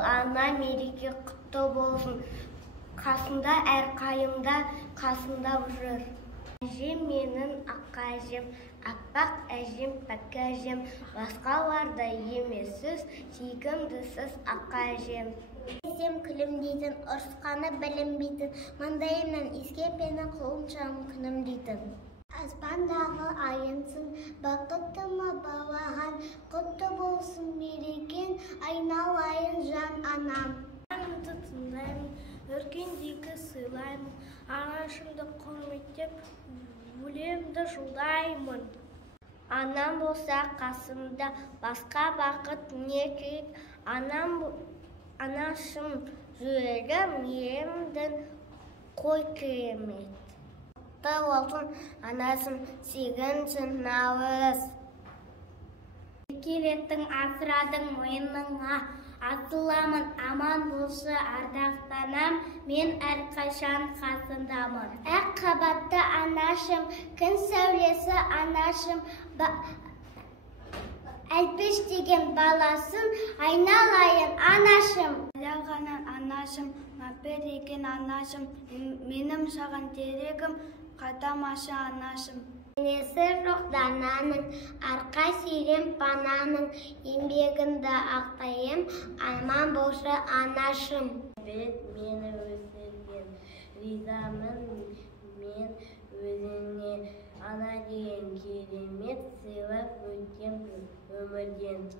Ана мереке құтты болсын, қасында әрқайымда қасында жүр. Әжем менің ақ әжем, аппақ әжем, пәк әжем, басқаларда емессіз, сүйкімдісіз ақ әжем. Әжем күлімдейтін, ұрысқаны білінбейтін, маңдайымнан иіскеп мені құлыншағым күнім дейтін. Аспандағы айынсың, бақыттыма балаған, құтты болсын мерекен, айналайын жан анам. Анамды тыңдаймын, өркендегі сыйлаймын, анашымды құрметтеп, өлемді жолдаймын. Анам болса қасымда, басқа бақыт не керек, анашым жүрегім, емдің қой керемет. Болсын анасым, сегізінші наурыз. Келеттің асырадың мойныңа, асыламын, аман болшы ардақтанам, мен әрқашан қасындамын. Ақ қабатты анашым, күн сәулесі анашым, әлпеш деген баласын, айналайын анашым. Әлғанан анашым, мәпе деген анашым, менің шаған терегім, қатамашы анашым. Енесі жоқ дананың, арқа сүйрем пананың, еңбегінді ақтайым, аман болшы анашым. Мені өсірген, ризамын мен өзіне, ана деген керемет, сыйлап өткен өмірден.